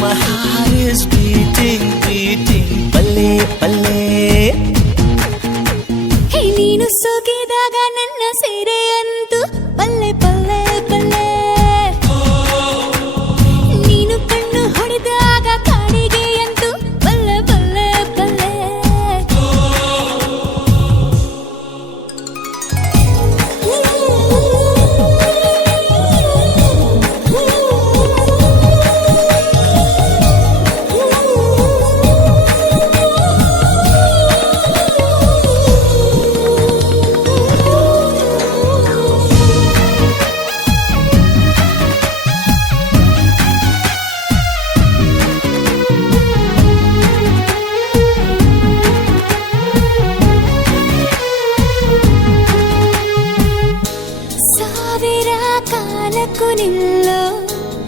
My heart is beating, beating, ಪಲ್ಲೆ ಪಲ್ಲೆ. ಹೇ ನೀನು ಸೋಕಿದಾಗ ನನ್ನ ಸೇರೆ